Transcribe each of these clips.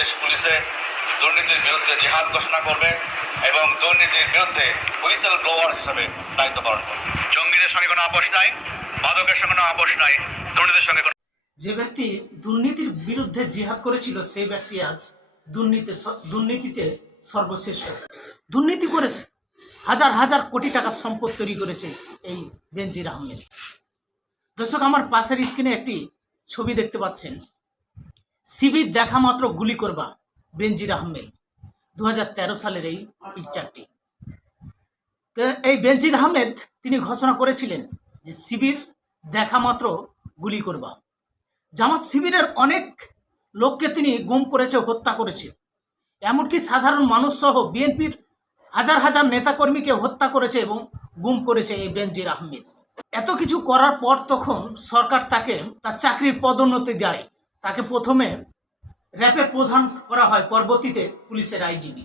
বাংলাদেশ পুলিশে দুর্নীতির বিরুদ্ধে জেহাদ ঘোষণা করবে এবং দুর্নীতির বিরুদ্ধে হুইসেল ব্লোয়ার হিসেবে দায়িত্ব পালন করবে। জঙ্গিদের সঙ্গে কোনো আপোষ নাই মাদকের সঙ্গে কোনো আপোষ নাই দুর্নীতির সঙ্গে কোনো যে ব্যক্তি দুর্নীতির বিরুদ্ধে জিহাদ করেছিল সেই ব্যক্তি আজ দুর্নীতি দুর্নীতিতে সর্বশ্রেষ্ঠ। দুর্নীতি করেছে। হাজার হাজার কোটি টাকার সম্পদ তৈরি করেছে এই বেনজির আহমেদ। দর্শক আমার পাশের স্ক্রিনে একটি ছবি দেখতে পাচ্ছেন। শিবির দেখা মাত্র গুলি করবা, বেনজির আহমেদ। দু হাজার তেরো সালের এই পিকচারটি তো এই বেনজির আহমেদ, তিনি ঘোষণা করেছিলেন যে শিবির দেখা মাত্র গুলি করবা। জামাত শিবিরের অনেক লোককে তিনি গুম করেছে হত্যা করেছে। এমনকি সাধারণ মানুষ সহ বিএনপির হাজার হাজার নেতাকর্মীকে হত্যা করেছে এবং গুম করেছে এই বেনজির আহমেদ। এত কিছু করার পর তখন সরকার তাকে, তার চাকরির পদোন্নতি দেয়। তাকে প্রথমে র্যাপের প্রধান করা হয় পরবর্তীতে পুলিশের আইজিবি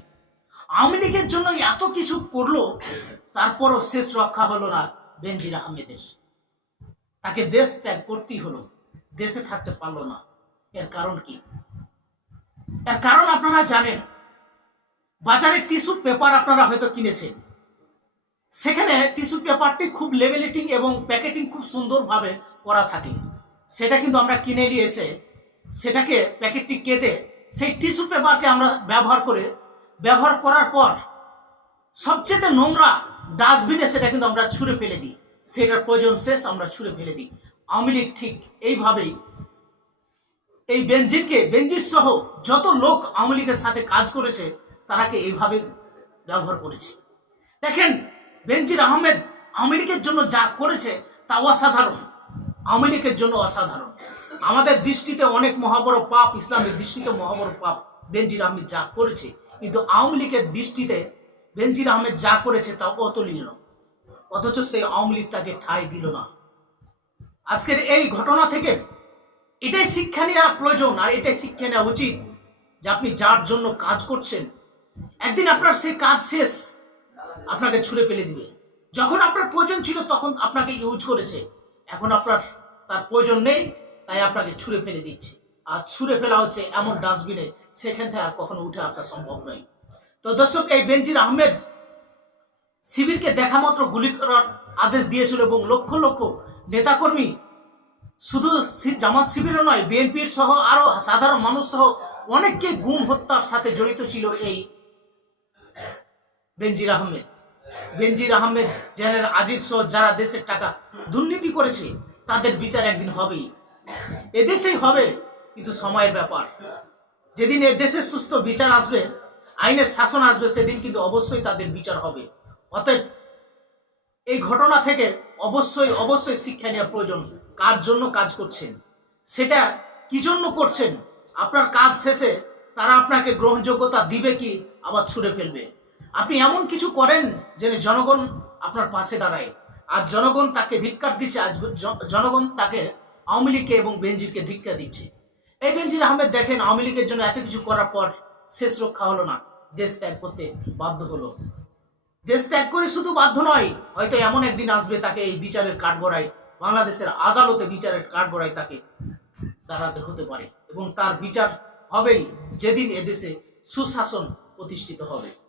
আওয়ামী লীগের জন্য এত কিছু করল, তারপরও শেষ রক্ষা হলো না বেনজির আহমেদের। তাকে দেশ ত্যাগ করতেই হলো, দেশে থাকতে পারল না। এর কারণ কি? এর কারণ আপনারা জানেন, বাজারে টিস্যু পেপার আপনারা হয়তো কিনেছেন। সেখানে টিস্যু পেপারটি খুব লেভেলেটিং এবং প্যাকেটিং খুব সুন্দরভাবে করা থাকে। সেটা কিন্তু আমরা কিনে নিয়ে এসে সেটাকে প্যাকেটটি কেটে সেই টিস্যু পেপারকে আমরা ব্যবহার করে, ব্যবহার করার পর সবচেয়ে নোংরা ডাস্টবিনে সেটা কিন্তু আমরা ছুঁড়ে ফেলে দিই। সেটার প্রয়োজন শেষ আমরা ছুঁড়ে ফেলে দিই। আওয়ামী লীগ ঠিক এইভাবেই এই বেনজিরকে বেঞ্জির সহ যত লোক আওয়ামী লীগের সাথে কাজ করেছে, তারাকে এইভাবে ব্যবহার করেছে। দেখেন বেঞ্জির আহমেদ আওয়ামী জন্য যা করেছে তা অসাধারণ। আওয়ামী জন্য অসাধারণ। আমাদের দৃষ্টিতে অনেক মহাবড় পাপ, ইসলামের দৃষ্টিতে মহাবড় পাপ, বেনজির আহমেদ যা করেছে। কিন্তু আওয়ামী লীগের দৃষ্টিতে বেনজির আহমেদ যা করেছে তা অতুলনীয় অথচ সেই আওয়ামী লীগ তাকে ঠাঁই দিল না। আজকের এই ঘটনা থেকে এটাই শিক্ষা নেওয়া প্রয়োজন, আর এটাই শিক্ষা নেওয়া উচিত যে আপনি যার জন্য কাজ করছেন, একদিন আপনার সেই কাজ শেষ, আপনাকে ছুঁড়ে ফেলে দিবে। যখন আপনার প্রয়োজন ছিল তখন আপনাকে ইউজ করেছে। এখন আপনার তার প্রয়োজন নেই তাই আপনাকে ছুঁড়ে ফেলে দিচ্ছে। আর ছুঁড়ে ফেলা হচ্ছে এমন ডাস্টবিনে, সেখান থেকে আর কখনো উঠে আসা সম্ভব নয়। তো দর্শক, এই বেনজির আহমেদ শিবিরকে দেখা মাত্র গুলি করার আদেশ দিয়েছিল এবং লক্ষ লক্ষ নেতাকর্মী শুধু জামাত শিবিরও নয়, বিএনপির সহ আরও সাধারণ মানুষ সহ অনেককে গুম হত্যার সাথে জড়িত ছিল এই বেনজির আহমেদ। বেনজির আহমেদ, জেনারেল আজিজ সহ যারা দেশের টাকা দুর্নীতি করেছে, তাদের বিচার একদিন হবেই। এদেশেই হবে, কিন্তু সময়ের ব্যাপার। যেদিন এ দেশে সুস্থ বিচার আসবে, আইনের শাসন আসবে, সেদিন কিন্তু অবশ্যই তাদের বিচার হবে। অতএব, এই ঘটনা থেকে অবশ্যই অবশ্যই শিক্ষা নেওয়া প্রয়োজন। কার জন্য কাজ করছেন? সেটা কি জন্য করছেন? আপনার কাজ শেষে তারা আপনাকে গ্রহণযোগ্যতা দিবে কি, আবার ছুড়ে ফেলবে। আপনি এমন কিছু করেন যেন জনগণ আপনার পাশে দাঁড়ায়। আর জনগণ তাকে ধিক্কার দিচ্ছে আজ জনগণ তাকে আওয়ামী লীগকে এবং বেনজিরকে ধিক্কার দিচ্ছে। এই বেনজির আহমেদ দেখেন, আওয়ামী লীগের জন্য এত কিছু করার পর শেষ রক্ষা হলো না। দেশ ত্যাগ করতে বাধ্য হলো। দেশ ত্যাগ করে শুধু বাধ্য নয়, হয়তো এমন একদিন আসবে তাকে এই বিচারের কাঠগড়ায়, বাংলাদেশের আদালতে বিচারের কাঠগড়ায় তাকে দাঁড়াতে হতে পারে। এবং তার বিচার হবেই যেদিন এদেশে সুশাসন প্রতিষ্ঠিত হবে।